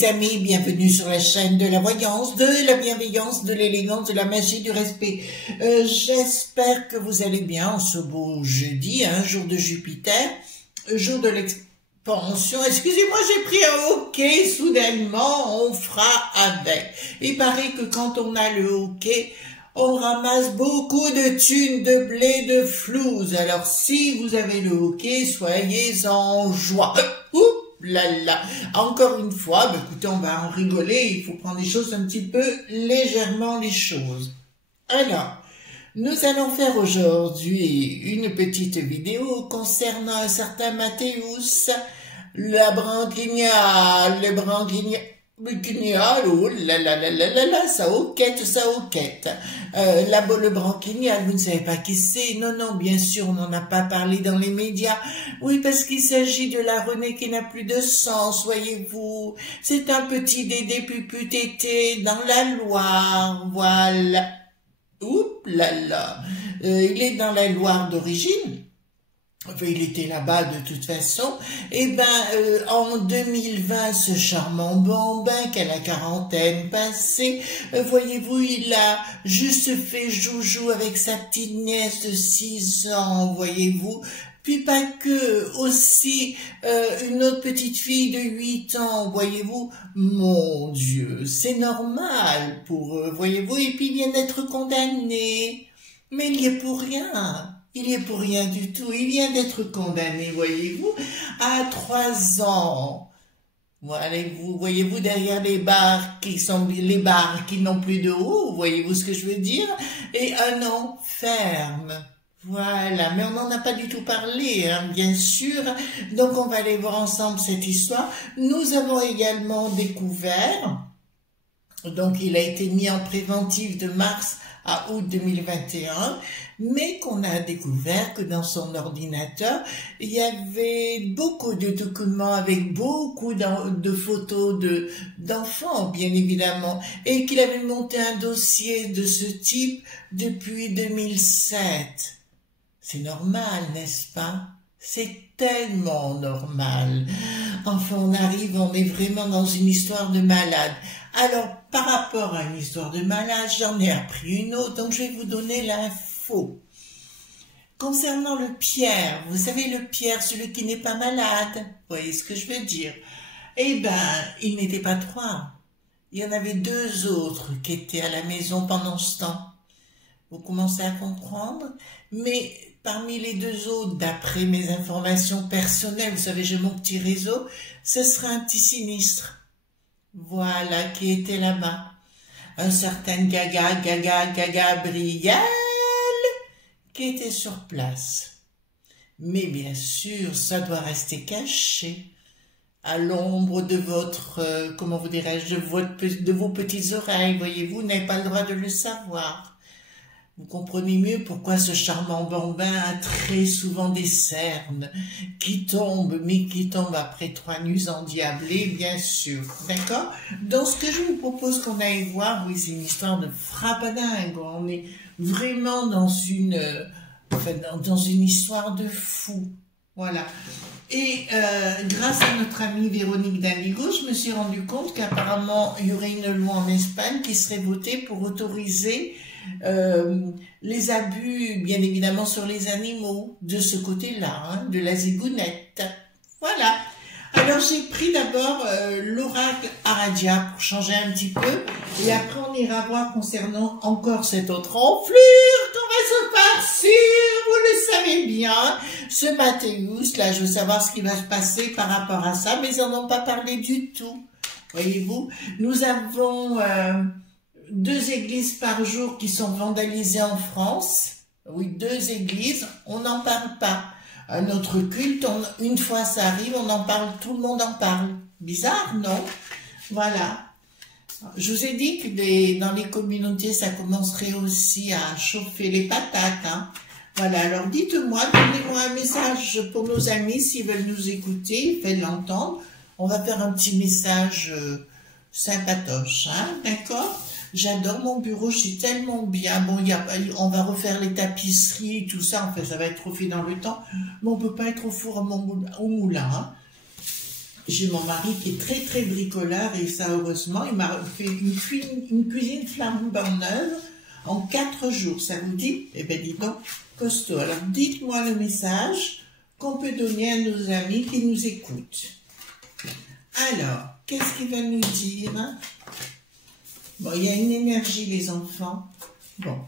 les amis, bienvenue sur la chaîne de la voyance, de la bienveillance, de l'élégance, de la magie, du respect. J'espère que vous allez bien en ce beau jeudi, jour de Jupiter, jour de l'expansion. Excusez-moi, j'ai pris un hockey, soudainement, on fera avec. Il paraît que quand on a le hockey, on ramasse beaucoup de thunes, de blé, de flouze. Alors si vous avez le hockey, soyez en joie. Là. Encore une fois, écoutez, on va en rigoler, il faut prendre les choses un petit peu légèrement les choses. Alors, nous allons faire aujourd'hui une petite vidéo concernant un certain Mathéus, la branquignale, le branquignal, oh là, ça hoquette. Le branquignal, vous ne savez pas qui c'est? Non, bien sûr, on n'en a pas parlé dans les médias. Oui, parce qu'il s'agit de la Renée qui n'a plus de sens, voyez-vous. C'est un petit Dédé pupu tété dans la Loire, voilà. Oups là. Il est dans la Loire d'origine. Enfin, il était là-bas de toute façon. En 2020, ce charmant bambin qu'à la quarantaine passée, voyez-vous, il a juste fait joujou avec sa petite nièce de 6 ans, voyez-vous. Puis pas que, aussi une autre petite fille de 8 ans, voyez-vous. Mon Dieu, c'est normal pour eux, voyez-vous. Et puis il vient d'être condamné. Mais il y est pour rien. Il n'y est pour rien du tout. Il vient d'être condamné, voyez-vous, à 3 ans. Voilà, vous voyez-vous, derrière les barres qui n'ont plus de haut, voyez-vous ce que je veux dire, et 1 an ferme. Voilà, mais on n'en a pas du tout parlé, bien sûr. Donc on va aller voir ensemble cette histoire. Nous avons également découvert, donc il a été mis en préventif de mars à août 2021, mais qu'on a découvert que dans son ordinateur, il y avait beaucoup de documents avec beaucoup de photos d'enfants, bien évidemment, et qu'il avait monté un dossier de ce type depuis 2007. C'est normal, n'est-ce pas? C'est tellement normal. Enfin, on est vraiment dans une histoire de malade. Alors, par rapport à une histoire de malade, j'en ai appris une autre, donc je vais vous donner l'info. Concernant le Pierre, vous savez le Pierre, celui qui n'est pas malade, vous voyez ce que je veux dire? Il n'était pas 3. Il y en avait 2 autres qui étaient à la maison pendant ce temps. Vous commencez à comprendre? Mais parmi les 2 autres, d'après mes informations personnelles, vous savez, j'ai mon petit réseau, ce serait un petit sinistre. Voilà, qui était là-bas. Un certain Gaga Brial, qui était sur place. Mais bien sûr, ça doit rester caché, à l'ombre de votre, comment vous dirais-je, de vos petites oreilles, voyez-vous, vous n'avez pas le droit de le savoir. Vous comprenez mieux pourquoi ce charmant bambin a très souvent des cernes qui tombent, mais qui tombent après 3 nuits endiablées, bien sûr. D'accord? Donc, ce que je vous propose qu'on aille voir, oui, c'est une histoire de frappadingue. On est vraiment dans une histoire de fou. Voilà. Et grâce à notre amie Véronique Daligo, je me suis rendu compte qu'apparemment, il y aurait une loi en Espagne qui serait votée pour autoriser les abus, bien évidemment, sur les animaux, de ce côté-là, de la zigounette. Voilà. Alors, j'ai pris d'abord l'oracle Aradia pour changer un petit peu, et après, on ira voir concernant encore cette autre enflure qu'on va se passer, vous le savez bien, ce Mathéus, là, je veux savoir ce qui va se passer par rapport à ça, mais ils n'en ont pas parlé du tout, voyez-vous. Nous avons 2 églises par jour qui sont vandalisées en France. Oui, 2 églises, on n'en parle pas. Un autre culte, une fois ça arrive, on en parle, tout le monde en parle. Bizarre, non? Voilà. Je vous ai dit que dans les communautés, ça commencerait aussi à chauffer les patates. Voilà, alors dites-moi, donnez-moi un message pour nos amis s'ils veulent nous écouter, faites l'entendre. On va faire un petit message sympatoche, d'accord? J'adore mon bureau, je suis tellement bien. Bon, on va refaire les tapisseries, tout ça. En fait, ça va être refait dans le temps. Mais on peut pas être au four au moulin. J'ai mon mari qui est très très bricoleur et ça heureusement, il m'a fait une cuisine flambant neuve en 4 jours. Ça vous dit? Eh bien dis donc, costaud. Alors dites-moi le message qu'on peut donner à nos amis qui nous écoutent. Alors, qu'est-ce qu'il va nous dire? Bon, il y a une énergie les enfants. Bon,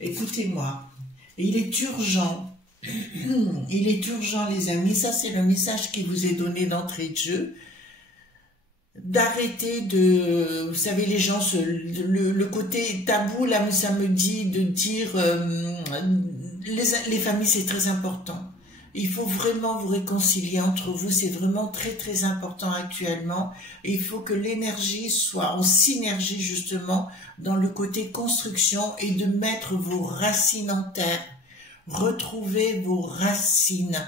écoutez-moi. Il est urgent. Il est urgent, les amis, ça c'est le message qui vous est donné d'entrée de jeu, d'arrêter de, vous savez, les gens, le côté tabou, là, ça me dit de dire, les familles c'est très important. Il faut vraiment vous réconcilier entre vous, c'est vraiment très très important actuellement. Il faut que l'énergie soit en synergie justement dans le côté construction et de mettre vos racines en terre. Retrouvez vos racines.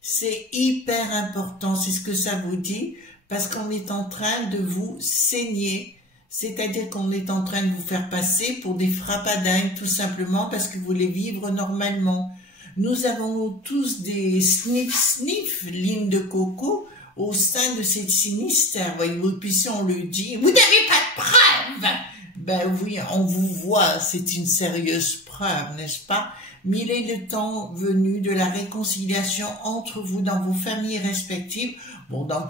C'est hyper important, c'est ce que ça vous dit, parce qu'on est en train de vous saigner, c'est-à-dire qu'on est en train de vous faire passer pour des frappadingues, tout simplement parce que vous voulez vivre normalement. Nous avons tous des sniff, lignes de coco, au sein de cette sinistre, voyez-vous, puis si on le dit, vous n'avez pas de preuve. Ben oui, on vous voit, c'est une sérieuse preuve, n'est-ce pas? Mais il est le temps venu de la réconciliation entre vous dans vos familles respectives. Bon, dans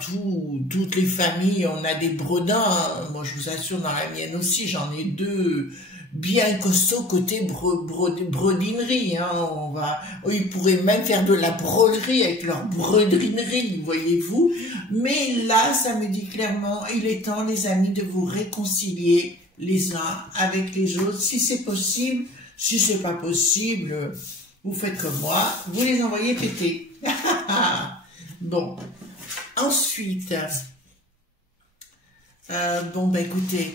toutes les familles, on a des bredins. Hein. Moi, je vous assure, dans la mienne aussi, j'en ai 2 bien costauds côté bredinerie. Hein. Ils pourraient même faire de la broderie avec leur bredrinerie, voyez-vous. Mais là, ça me dit clairement, il est temps, les amis, de vous réconcilier les uns avec les autres, si c'est possible. Si c'est pas possible, vous faites comme moi, vous les envoyez péter. Bon. Ensuite, bon, ben écoutez,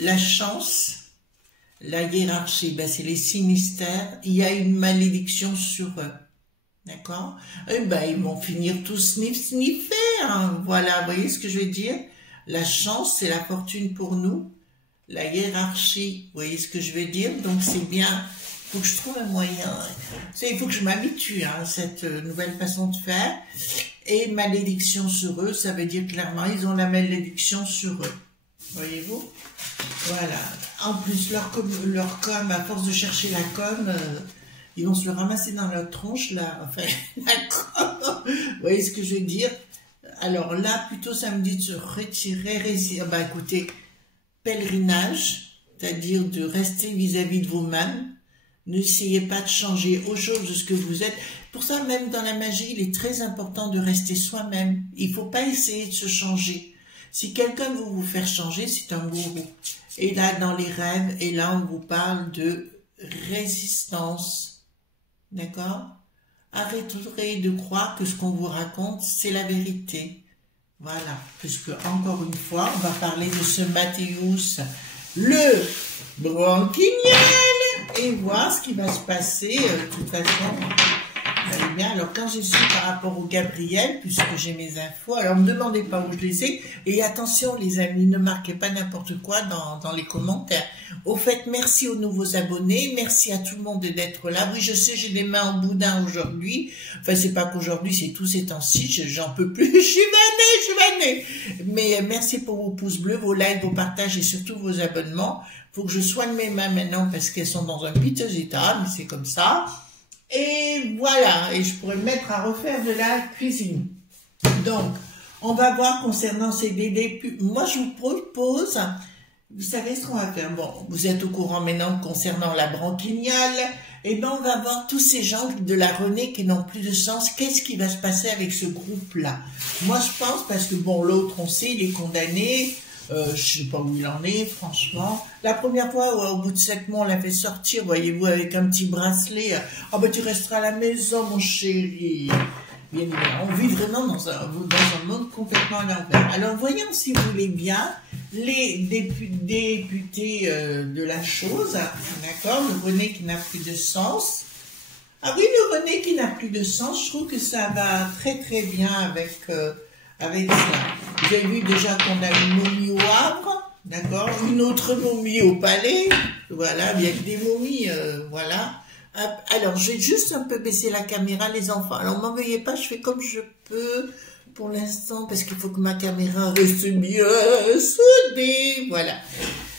la chance, la hiérarchie, ben c'est les 6 mystères, il y a une malédiction sur eux. D'accord? Eh ben, ils vont finir tous sniffer, hein. Voilà, vous voyez ce que je veux dire? La chance, c'est la fortune pour nous. La hiérarchie, vous voyez ce que je veux dire? Donc c'est bien, il faut que je trouve un moyen, il faut que je m'habitue à cette nouvelle façon de faire. Et malédiction sur eux, ça veut dire clairement, ils ont la malédiction sur eux. Voyez-vous? Voilà. En plus, leur com, à force de chercher la com, ils vont se le ramasser dans leur tronche, là, enfin, la com. Vous voyez ce que je veux dire? Alors là, plutôt, ça me dit de se retirer, bah écoutez, pèlerinage, c'est-à-dire de rester vis-à-vis de vous-même. N'essayez pas de changer autre chose de ce que vous êtes. Pour ça, même dans la magie, il est très important de rester soi-même. Il ne faut pas essayer de se changer. Si quelqu'un veut vous faire changer, c'est un gourou. Et là, dans les rêves, et là, on vous parle de résistance. D'accord? Arrêtez de croire que ce qu'on vous raconte, c'est la vérité. Voilà, puisque encore une fois, on va parler de ce Mathéus, le branquignol, et voir ce qui va se passer. De toute façon, allez bien. Alors, quand je suis par rapport au Gabriel, puisque j'ai mes infos, alors ne me demandez pas où je les ai. Et attention, les amis, ne marquez pas n'importe quoi dans les commentaires. Au fait, merci aux nouveaux abonnés. Merci à tout le monde d'être là. Oui, je sais, j'ai des mains en boudin aujourd'hui. Enfin, c'est pas qu'aujourd'hui, c'est tous ces temps-ci. J'en peux plus. Je suis vannée. Mais merci pour vos pouces bleus, vos likes, vos partages et surtout vos abonnements. Faut que je soigne mes mains maintenant parce qu'elles sont dans un piteux état, mais c'est comme ça. Et voilà, et je pourrais me mettre à refaire de la cuisine. Donc, on va voir concernant ces DD. Moi, je vous propose, vous savez ce qu'on va faire. Bon, vous êtes au courant maintenant concernant la branquignole. Et bien, on va voir tous ces gens de la Renée qui n'ont plus de sens. Qu'est-ce qui va se passer avec ce groupe-là? Moi, je pense, parce que bon, l'autre, on sait, il est condamné. Je sais pas où il en est, franchement. La première fois, au bout de 7 mois, on l'a fait sortir, voyez-vous, avec un petit bracelet. Ah ben, tu resteras à la maison, mon chéri. Bien évidemment, on vit vraiment dans un monde complètement à l'envers. Alors, voyons, si vous voulez bien, les députés de la chose, d'accord, le René qui n'a plus de sens. Ah oui, le René qui n'a plus de sens, je trouve que ça va très très bien avec ça. Vous avez vu déjà qu'on a une momie au Havre, d'accord, une autre momie au Palais, voilà, il y a que des momies, voilà. Alors, je vais juste un peu baisser la caméra, les enfants. Alors, m'en veuillez pas, je fais comme je peux. pour l'instant, parce qu'il faut que ma caméra reste bien soudée. Voilà.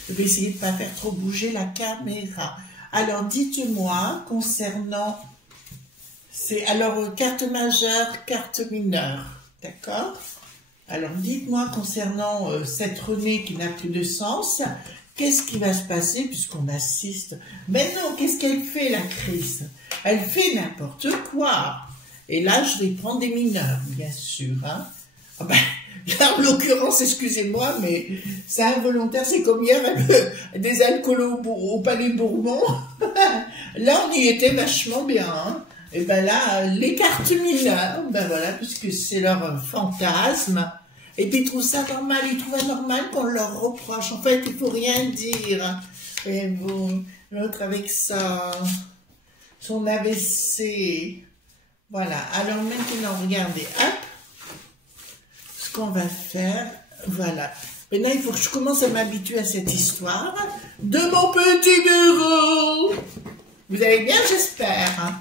Je vais essayer de ne pas faire trop bouger la caméra. Alors, dites-moi, concernant... Alors, carte majeure, carte mineure. D'accord? Alors, dites-moi, concernant cette Renée qui n'a plus de sens, qu'est-ce qui va se passer puisqu'on assiste? Maintenant, qu'est-ce qu'elle fait, la crise? Elle fait n'importe quoi. Et là, je vais prendre des mineurs, bien sûr. Hein. Ah ben, là, en l'occurrence, excusez-moi, mais c'est involontaire. C'est comme hier, des alcoolos au Palais Bourbon. Là, on y était vachement bien. Hein. Et ben là, les cartes mineures, ben voilà, puisque c'est leur fantasme. Et puis ils trouvent ça normal, ils trouvent anormal qu'on leur reproche. En fait, il faut rien dire. Et bon, l'autre avec son AVC. Voilà, alors maintenant, regardez, hop, ce qu'on va faire, voilà. Maintenant, il faut que je commence à m'habituer à cette histoire de mon petit bureau. Vous allez bien, j'espère. Hein.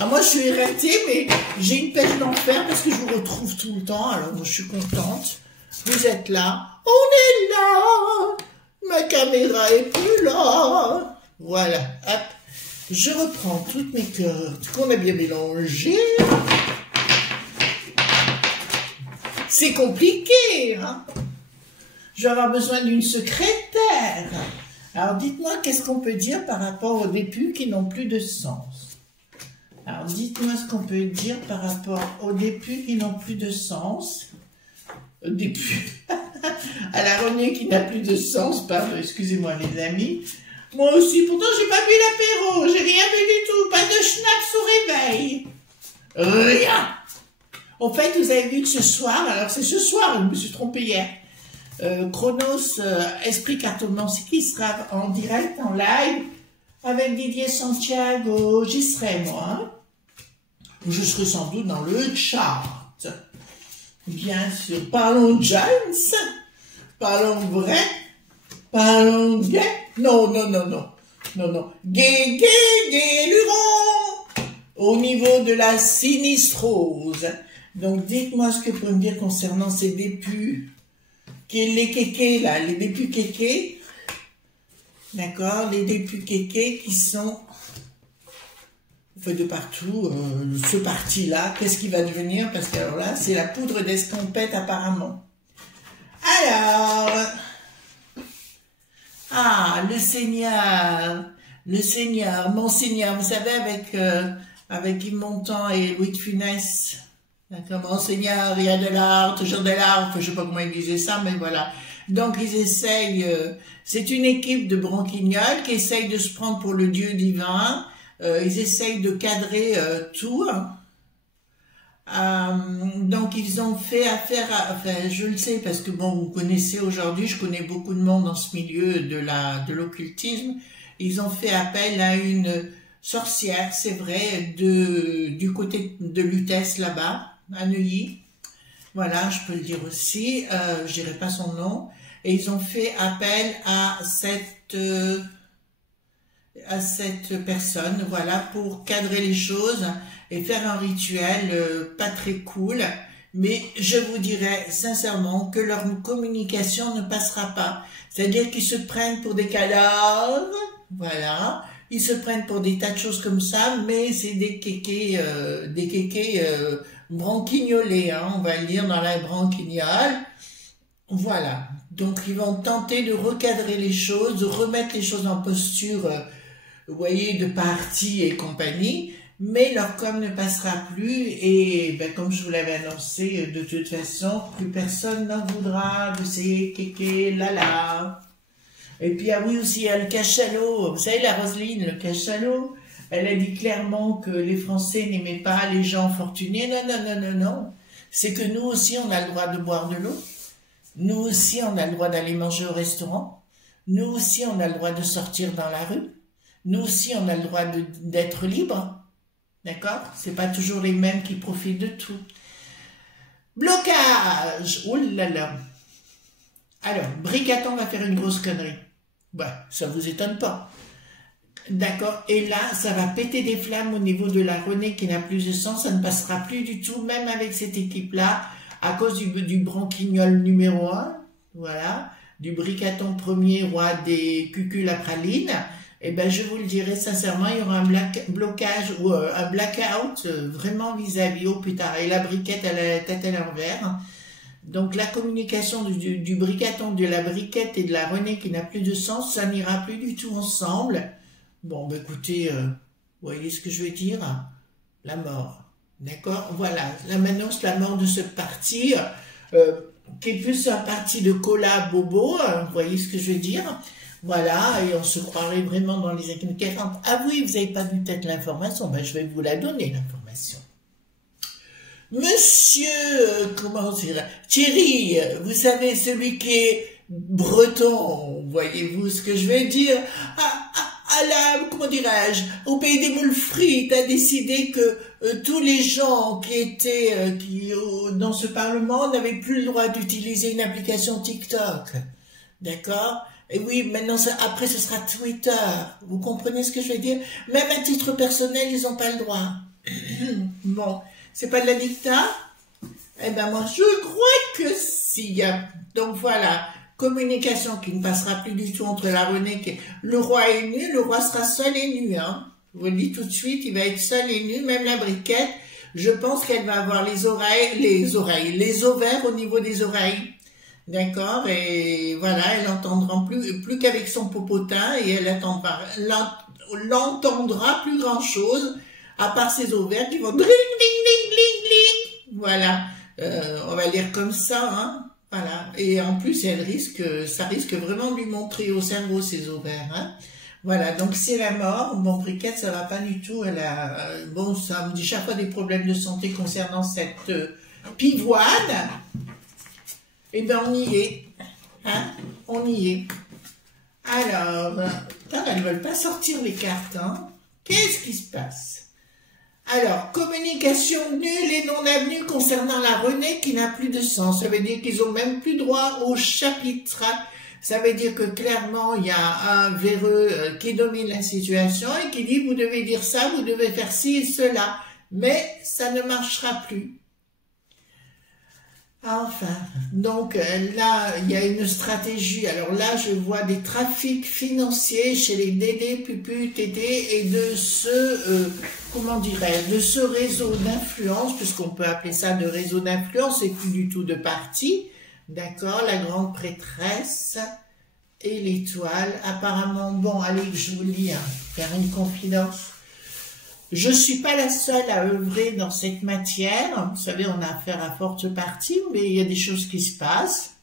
Ah, moi, je suis éreintée, mais j'ai une pêche d'enfer parce que je vous retrouve tout le temps, alors je suis contente. Vous êtes là, on est là, ma caméra est plus là. Voilà, hop. Je reprends toutes mes cartes qu'on a bien mélangées. C'est compliqué, hein? Je vais avoir besoin d'une secrétaire. Alors, dites-moi, qu'est-ce qu'on peut dire par rapport aux dépus qui n'ont plus de sens? Alors, dites-moi ce qu'on peut dire par rapport aux dépus qui n'ont plus de sens. Dépus. À la Renée qui n'a plus de sens, pardon, excusez-moi les amis. Moi aussi, pourtant j'ai pas bu l'apéro, j'ai rien bu du tout, pas de schnapps au réveil. Rien. En fait, vous avez vu que ce soir, alors c'est ce soir, je me suis trompée hier, Chronos, Esprit Cartomancie, qui sera en direct, en live, avec Didier Santiago, j'y serai moi. Hein. Je serai sans doute dans le chat. Bien sûr, parlons Jones, parlons vrai, parlons gay. Non, non, non, non, non, non. Gay, gay, gay, luron. Au niveau de la sinistrose. Donc, dites-moi ce que vous pouvez me dire concernant ces dépus. Les kékés, là, les dépus kékés. D'accord, les dépus kékés qui sont... fait de partout, ce parti-là, qu'est-ce qui va devenir? Parce que alors là, c'est la poudre d'escampette apparemment. Alors, ah, le Seigneur, Monseigneur, vous savez, avec Yves Montand et Louis de Funès, d'accord, Monseigneur, il y a de l'art, toujours de l'art, je sais pas comment ils disaient ça, mais voilà. Donc, ils essayent, c'est une équipe de branquignoles qui essaye de se prendre pour le Dieu divin. Ils essayent de cadrer tout. Donc, ils ont fait affaire à... Enfin, je le sais parce que, bon, vous connaissez aujourd'hui, je connais beaucoup de monde dans ce milieu de l'occultisme. Ils ont fait appel à une sorcière, c'est vrai, du côté de Lutèce, là-bas, à Neuilly. Voilà, je peux le dire aussi. Je dirai pas son nom. Et ils ont fait appel à cette personne, voilà, pour cadrer les choses et faire un rituel pas très cool. Mais je vous dirais sincèrement que leur communication ne passera pas. C'est-à-dire qu'ils se prennent pour des cadavres, voilà. Ils se prennent pour des tas de choses comme ça, mais c'est des kékés branquignolés, hein, on va le dire, dans la branquignole. Voilà. Donc, ils vont tenter de recadrer les choses, de remettre les choses en posture, vous voyez, de parti et compagnie, mais leur com ne passera plus et, ben, comme je vous l'avais annoncé, de toute façon, plus personne n'en voudra de ces kékés, là. Et puis, ah oui, aussi, il y a le cachalot. Vous savez, la Roselyne, le cachalot, elle a dit clairement que les Français n'aimaient pas les gens fortunés. Non, non, non, non, non. C'est que nous aussi, on a le droit de boire de l'eau. Nous aussi, on a le droit d'aller manger au restaurant. Nous aussi, on a le droit de sortir dans la rue. Nous aussi, on a le droit d'être libre. D'accord? C'est pas toujours les mêmes qui profitent de tout. Blocage! Oh là là! Alors, Bricaton va faire une grosse connerie. Bah, ça vous étonne pas. D'accord? Et là, ça va péter des flammes au niveau de la Renée qui n'a plus de sens. Ça ne passera plus du tout, même avec cette équipe-là. à cause du branquignol numéro un, voilà, du bricaton premier, roi des cucules à praline, eh ben, je vous le dirai sincèrement, il y aura un blocage ou un blackout vraiment vis-à-vis, oh putain, et la briquette, elle a la tête à l'envers. Donc la communication du bricaton, de la briquette et de la renée qui n'a plus de sens, ça n'ira plus du tout ensemble. Bon, ben écoutez, vous voyez ce que je veux dire? La mort, d'accord? Voilà, là maintenant c'est la mort de ce parti, qui est plus un parti de cola bobo, vous voyez ce que je veux dire? Voilà, et on se croirait vraiment dans les années 40. Ah oui, vous n'avez pas vu peut-être l'information, ben je vais vous la donner, l'information. Monsieur, comment dire, Thierry, vous savez, celui qui est breton, voyez-vous ce que je veux dire? Comment dirais-je, au pays des moules frites, a décidé que tous les gens qui étaient dans ce Parlement n'avaient plus le droit d'utiliser une application TikTok. D'accord? Et oui, maintenant, après, ce sera Twitter. Vous comprenez ce que je veux dire? Même à titre personnel, ils n'ont pas le droit. Bon, c'est pas de la dicta? Eh ben, moi, je crois que si. Donc, voilà. Communication qui ne passera plus du tout entre la Renée et le roi est nu, le roi sera seul et nu, hein. Je vous le dis tout de suite, il va être seul et nu, même la briquette. Je pense qu'elle va avoir les ovaires au niveau des oreilles. D'accord, et voilà, elle entendra plus qu'avec son popotin et elle l'entendra plus grand chose, à part ses ovaires qui vont ding, ding, ding, ding, ding. Voilà, on va lire comme ça, hein. Voilà, et en plus, ça risque vraiment de lui montrer au cerveau ses ovaires, hein. Voilà, donc c'est la mort. Bon, briquette, ça va pas du tout. Bon, ça me dit chaque fois des problèmes de santé concernant cette pivoine. Eh bien, on y est. Hein? On y est. Alors, elles ne veulent pas sortir les cartes, hein? Qu'est-ce qui se passe? Alors, communication nulle et non avenue concernant la Renée qui n'a plus de sens. Ça veut dire qu'ils n'ont même plus droit au chapitre. Ça veut dire que clairement, il y a un véreux qui domine la situation et qui dit, vous devez dire ça, vous devez faire ci et cela. Mais ça ne marchera plus. Enfin, donc là, il y a une stratégie. Alors là, je vois des trafics financiers chez les Dédé, Pupu, Tété et de ce, comment dirais-je, de ce réseau d'influence, puisqu'on peut appeler ça de réseau d'influence et plus du tout de parti. D'accord, la grande prêtresse et l'étoile. Apparemment, bon, allez, je vous lis, hein, faire une confidence. Je ne suis pas la seule à œuvrer dans cette matière. Vous savez, on a affaire à forte partie, mais il y a des choses qui se passent.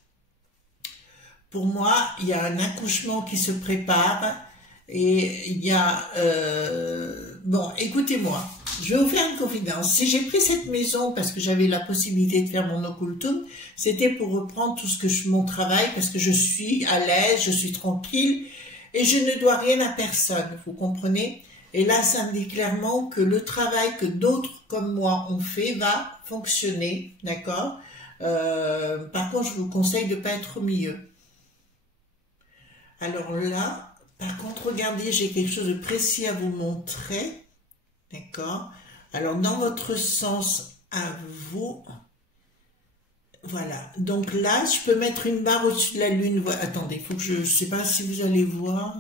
Pour moi, il y a un accouchement qui se prépare et il y a... Bon, écoutez-moi, je vais vous faire une confidence. Si j'ai pris cette maison parce que j'avais la possibilité de faire mon occultum, c'était pour reprendre tout ce que mon travail, parce que je suis à l'aise, je suis tranquille et je ne dois rien à personne, vous comprenez ? Et là, ça me dit clairement que le travail que d'autres comme moi ont fait va fonctionner, d'accord? Par contre, je vous conseille de ne pas être au milieu. Alors là, par contre, regardez, j'ai quelque chose de précis à vous montrer, d'accord? Alors, dans votre sens à vous, voilà. Donc là, je peux mettre une barre au-dessus de la lune. Voilà. Attendez, il faut que je ne sais pas si vous allez voir.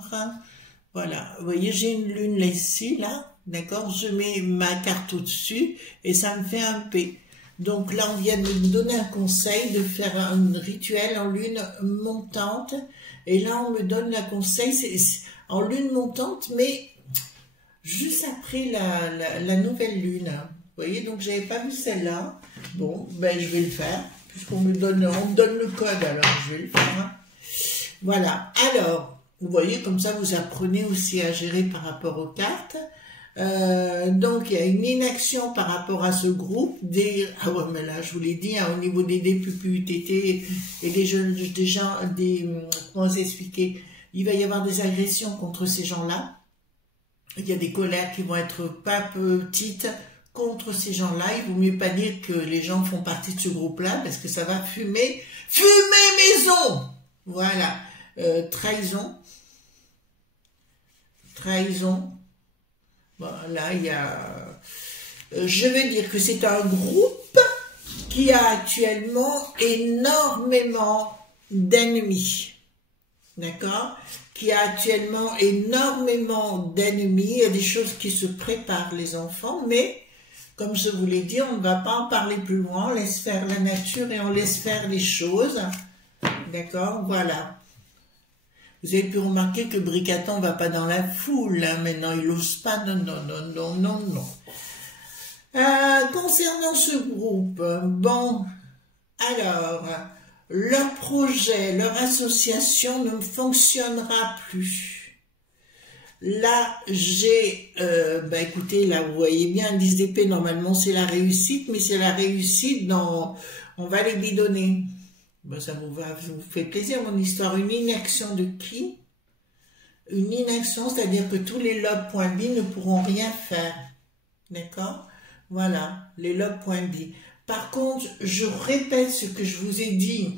Voilà, vous voyez, j'ai une lune là, ici, là, d'accord, je mets ma carte au-dessus et ça me fait un P. Donc là, on vient de me donner un conseil de faire un rituel en lune montante. Et là, on me donne un conseil, c'est en lune montante, mais juste après la nouvelle lune. Vous voyez, donc j'avais pas vu celle-là. Bon, ben je vais le faire, puisqu'on me donne le code, alors je vais le faire. Hein. Voilà, alors... Vous voyez, comme ça, vous apprenez aussi à gérer par rapport aux cartes. Donc, il y a une inaction par rapport à ce groupe. Ah ouais, mais là, je vous l'ai dit, hein, au niveau des DPUTT et des jeunes, comment vous expliquer, il va y avoir des agressions contre ces gens-là. Il y a des colères qui vont être pas petites contre ces gens-là. Il vaut mieux pas dire que les gens font partie de ce groupe-là, parce que ça va fumer maison! Voilà. Trahison. Bon, là, il y a... je vais dire que c'est un groupe qui a actuellement énormément d'ennemis. D'accord? Qui a actuellement énormément d'ennemis. Il y a des choses qui se préparent, les enfants, mais comme je vous l'ai dit, on ne va pas en parler plus loin. On laisse faire la nature et on laisse faire les choses. D'accord? Voilà. Vous avez pu remarquer que Bricaton ne va pas dans la foule. Hein. Maintenant, il n'ose pas. Non, non, non, non, non, non. Concernant ce groupe, bon, alors, leur projet, leur association ne fonctionnera plus. Là, j'ai, écoutez, là, vous voyez bien, 10 d'épée, normalement, c'est la réussite, mais c'est la réussite dans, on va les bidonner. Ben, ça vous fait plaisir, mon histoire. Une inaction de qui? Une inaction, c'est-à-dire que tous les lobes point B ne pourront rien faire. D'accord? Voilà, les lobes point B. Par contre, je répète ce que je vous ai dit,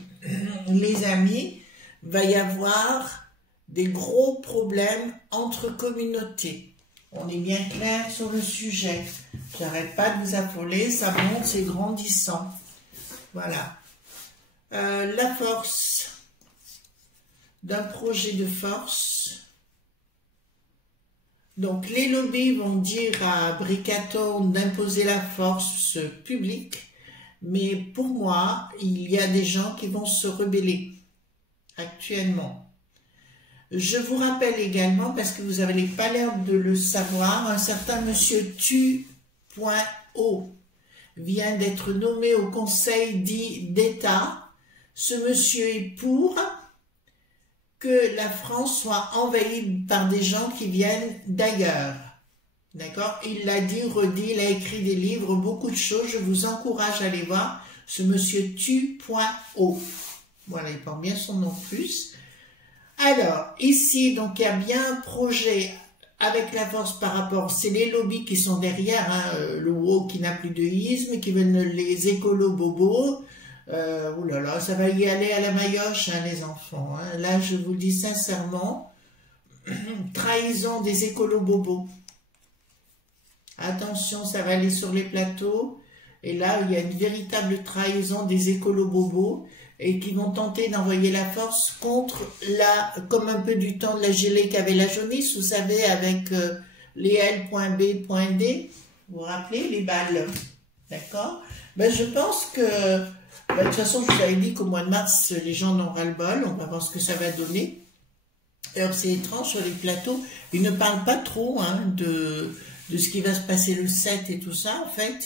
les amis, va y avoir des gros problèmes entre communautés. On est bien clair sur le sujet. J'arrête pas de vous affoler, ça monte, c'est grandissant. Voilà. La force d'un projet de force. Donc, les lobbies vont dire à Bricaton d'imposer la force publique, mais pour moi, il y a des gens qui vont se rebeller actuellement. Je vous rappelle également, parce que vous n'avez pas l'air de le savoir, un certain monsieur Tu.O vient d'être nommé au Conseil dit d'État. Ce monsieur est pour que la France soit envahie par des gens qui viennent d'ailleurs. D'accord? Il l'a dit, redit, il a écrit des livres, beaucoup de choses. Je vous encourage à aller voir ce monsieur Tu.O. Voilà, il porte bien son nom plus. Alors, ici, donc, il y a bien un projet avec la force par rapport, c'est les lobbies qui sont derrière, hein, le WO qui n'a plus de isme, qui veulent les écolos bobos. Oh là là, ça va y aller à la maillotche, hein, les enfants. Hein. Là, je vous le dis sincèrement, trahison des écolos bobos. Attention, ça va aller sur les plateaux. Et là, il y a une véritable trahison des écolos bobos et qui vont tenter d'envoyer la force contre comme un peu du temps de la gelée qu'avait la jaunisse, vous savez, avec les L.B.D. Vous vous rappelez, les balles, d'accord? Ben, je pense que, de toute façon, je vous avais dit qu'au mois de mars, les gens n'ont ras le bol, on va voir ce que ça va donner. Alors, c'est étrange, sur les plateaux, ils ne parlent pas trop hein, de ce qui va se passer le 7 et tout ça, en fait,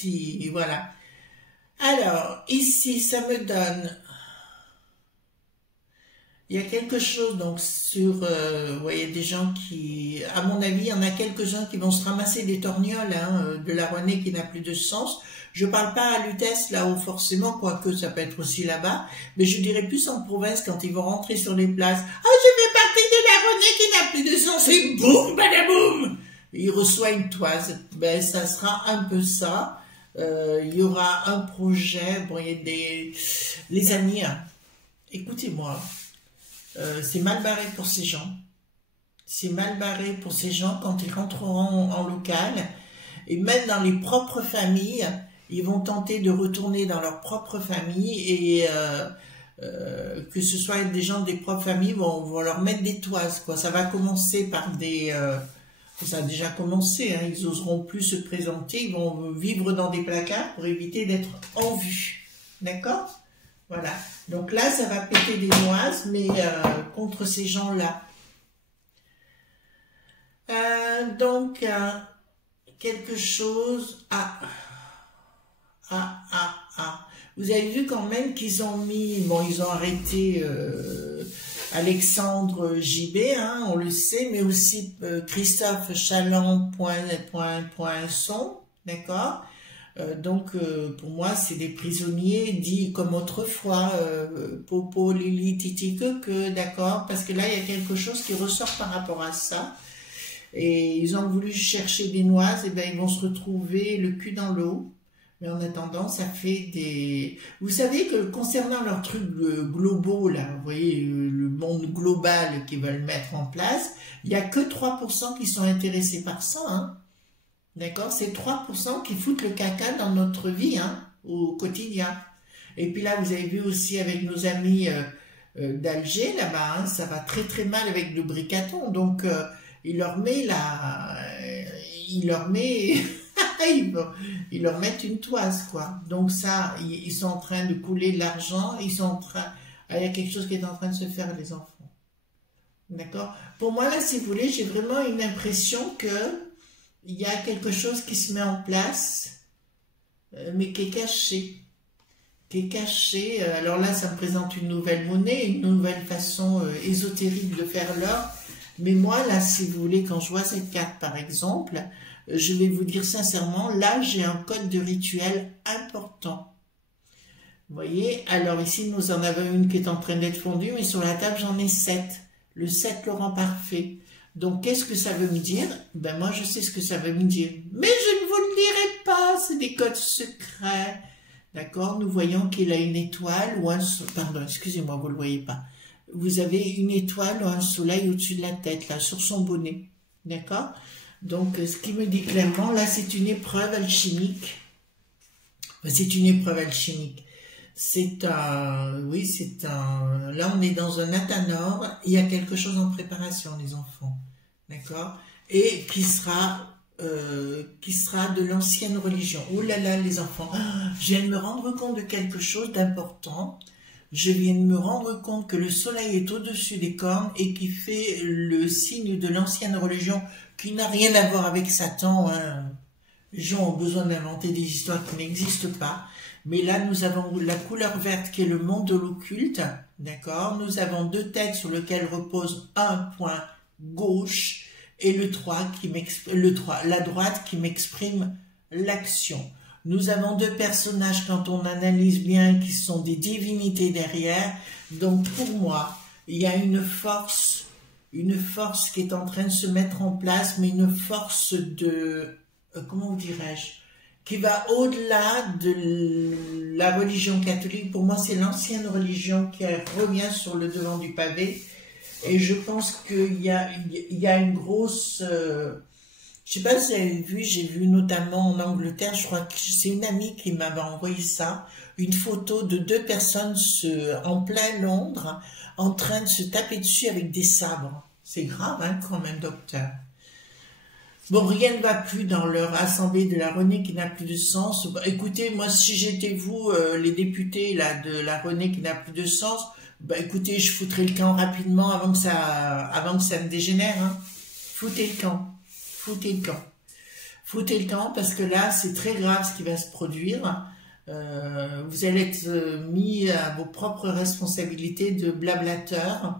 voilà. Alors, ici, ça me donne... Il y a quelque chose, donc, sur... vous voyez, des gens qui... À mon avis, il y en a quelques-uns qui vont se ramasser des torgnoles hein, de la Renée qui n'a plus de sens. Je parle pas à Lutèce, là-haut, forcément, quoique ça peut être aussi là-bas, mais je dirais plus en province, quand ils vont rentrer sur les places. « Ah, je fais partie de la Renée qui n'a plus de sens !» et boum, badaboum, il reçoit une toise. Ben, ça sera un peu ça. Il y aura un projet, bon, il y a des... Les amis, hein, écoutez-moi, c'est mal barré pour ces gens. C'est mal barré pour ces gens quand ils rentreront en local. Et même dans les propres familles, ils vont tenter de retourner dans leur propre famille et que ce soit des gens des propres familles vont leur mettre des toises, quoi. Ça va commencer par des... ça a déjà commencé, hein, ils oseront plus se présenter, ils vont vivre dans des placards pour éviter d'être en vue. D'accord? Voilà. Donc là, ça va péter des noises, mais contre ces gens-là. Donc, quelque chose... Vous avez vu quand même qu'ils ont mis... Bon, ils ont arrêté Alexandre JB, hein, on le sait, mais aussi Christophe Chaland, son, d'accord? Donc, pour moi, c'est des prisonniers dits comme autrefois, Popo, Lili, Titi, que, d'accord? Parce que là, il y a quelque chose qui ressort par rapport à ça. Et ils ont voulu chercher des noises, et ben ils vont se retrouver le cul dans l'eau. Mais en attendant, ça fait des... Vous savez que concernant leurs trucs globaux, là, vous voyez, le monde global qu'ils veulent mettre en place, il n'y a que 3% qui sont intéressés par ça, hein. D'accord? C'est 3% qui foutent le caca dans notre vie, hein, au quotidien. Et puis là, vous avez vu aussi avec nos amis d'Alger, là-bas, hein, ça va très très mal avec le bricaton. Donc, il leur met la... il leur met... ils leur mettent une toise, quoi. Donc ça, ils sont en train de couler de l'argent, ils sont en train... il y a quelque chose qui est en train de se faire, les enfants. D'accord? Pour moi, là, si vous voulez, j'ai vraiment une impression que il y a quelque chose qui se met en place, mais qui est caché. Qui est caché. Alors là, ça me présente une nouvelle monnaie, une nouvelle façon ésotérique de faire l'or. Mais moi, là, si vous voulez, quand je vois cette carte, par exemple, je vais vous dire sincèrement, là, j'ai un code de rituel important. Vous voyez? Alors ici, nous en avons une qui est en train d'être fondue, mais sur la table, j'en ai 7. Le 7 Laurent parfait. Donc, qu'est-ce que ça veut me dire? Ben, moi, je sais ce que ça veut me dire. Mais je ne vous le dirai pas, c'est des codes secrets. D'accord? Nous voyons qu'il a une étoile ou un... Pardon, excusez-moi, vous ne le voyez pas. Vous avez une étoile ou un soleil au-dessus de la tête, là, sur son bonnet. D'accord? Donc, ce qui me dit clairement, là, c'est une épreuve alchimique. C'est une épreuve alchimique. C'est un... Oui, c'est un... Là, on est dans un athanor. Il y a quelque chose en préparation, les enfants. D'accord? Et qui sera de l'ancienne religion. Oh là là, les enfants. Je viens de me rendre compte de quelque chose d'important. Je viens de me rendre compte que le soleil est au-dessus des cornes et qui fait le signe de l'ancienne religion qui n'a rien à voir avec Satan. Hein. Les gens ont besoin d'inventer des histoires qui n'existent pas. Mais là, nous avons la couleur verte qui est le monde de l'occulte. D'accord? Nous avons 2 têtes sur lesquelles repose un point gauche et le 3 qui la droite qui m'exprime l'action. Nous avons 2 personnages, quand on analyse bien, qui sont des divinités derrière. Donc, pour moi, il y a une force qui est en train de se mettre en place, mais une force de, comment dirais-je, qui va au-delà de la religion catholique. Pour moi, c'est l'ancienne religion qui revient sur le devant du pavé. Et je pense qu'il y a une grosse... je sais pas si vous avez vu, j'ai vu notamment en Angleterre, je crois que c'est une amie qui m'avait envoyé ça, une photo de 2 personnes en plein Londres, en train de se taper dessus avec des sabres. C'est grave, hein, quand même, docteur. Bon, rien ne va plus dans leur assemblée de la Renée qui n'a plus de sens. Bah, écoutez, moi, si j'étais vous, les députés là de la Renée qui n'a plus de sens, bah écoutez, je foutrais le camp rapidement avant que ça me dégénère. Hein. Foutez le camp. Foutez le camp. Foutez le camp parce que là, c'est très grave ce qui va se produire. Vous allez être mis à vos propres responsabilités de blablateur.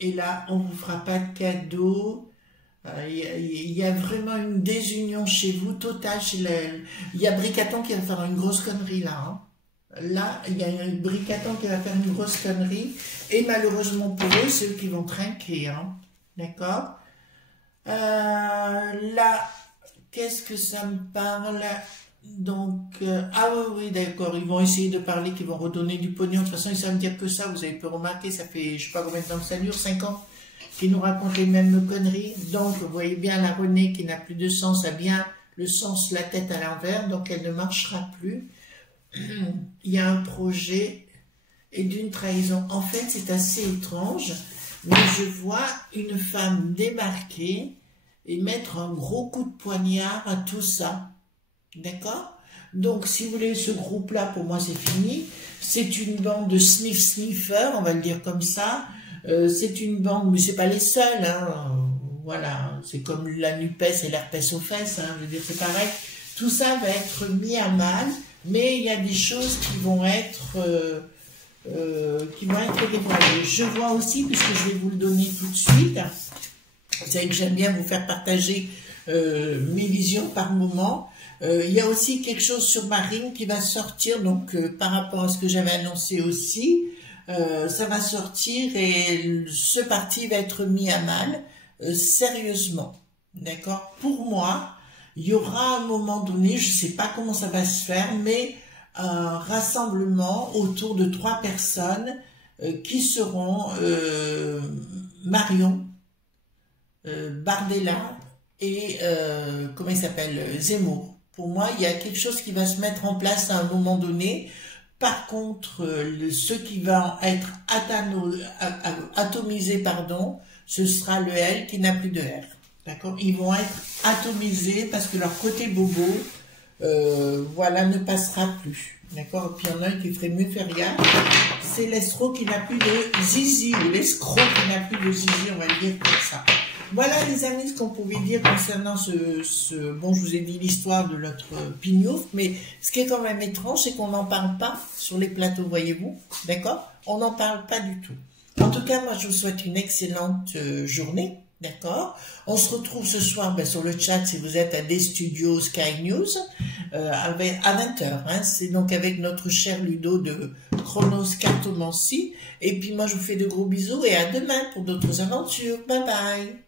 Et là, on ne vous fera pas de cadeau. Il y a vraiment une désunion chez vous totale. Il y a Bricaton qui va faire une grosse connerie là. Hein. Là, il y a un Bricaton qui va faire une grosse connerie. Et malheureusement pour eux, c'est eux qui vont trinquer. Hein. D'accord? Là, qu'est-ce que ça me parle? Donc, ah oui, d'accord, ils vont essayer de parler, qu'ils vont redonner du pognon. De toute façon, ils savent me dire que ça, vous avez pu remarquer, ça fait, je sais pas combien de temps que ça dure, 5 ans, qu'ils nous racontent les mêmes conneries. Donc, vous voyez bien la Renée qui n'a plus de sens, a bien le sens, la tête à l'envers, donc elle ne marchera plus. Il y a un projet et d'une trahison. En fait, c'est assez étrange, mais je vois une femme débarquer et mettre un gros coup de poignard à tout ça. D'accord? Donc, si vous voulez, ce groupe-là, pour moi, c'est fini. C'est une bande de sniff-sniffers, on va le dire comme ça. C'est une bande, mais c'est pas les seuls. Hein. Voilà, c'est comme la NUPES et l'herpès aux fesses. Hein. Je veux dire, c'est pareil. Tout ça va être mis à mal, mais il y a des choses qui vont être dévoilées. Je vois aussi, puisque je vais vous le donner tout de suite, vous savez que j'aime bien vous faire partager mes visions par moment. Il y a aussi quelque chose sur Marine qui va sortir, donc par rapport à ce que j'avais annoncé aussi, ça va sortir et ce parti va être mis à mal sérieusement. D'accord? Pour moi, il y aura un moment donné, je ne sais pas comment ça va se faire, mais un rassemblement autour de 3 personnes qui seront Marion, Bardella et comment il s'appelle, Zemmour. Pour moi, il y a quelque chose qui va se mettre en place à un moment donné Par contre, ceux qui vont être atomisés, pardon, ce sera le L qui n'a plus de R. D'accord? Ils vont être atomisés parce que leur côté bobo, voilà, ne passera plus. D'accord? Et puis il y en a un qui ferait mieux faire gaffe. C'est l'escroc qui n'a plus de zizi, ou l'escroc qui n'a plus de zizi, on va le dire comme ça. Voilà les amis ce qu'on pouvait dire concernant bon, je vous ai dit l'histoire de notre pignouf, mais ce qui est quand même étrange, c'est qu'on n'en parle pas sur les plateaux, voyez-vous, d'accord? On n'en parle pas du tout. En tout cas, moi je vous souhaite une excellente journée, d'accord? On se retrouve ce soir sur le chat si vous êtes à des studios Sky News, à 20h, hein, c'est donc avec notre cher Ludo de Chronos Cartomancie, et puis moi je vous fais de gros bisous et à demain pour d'autres aventures, bye bye!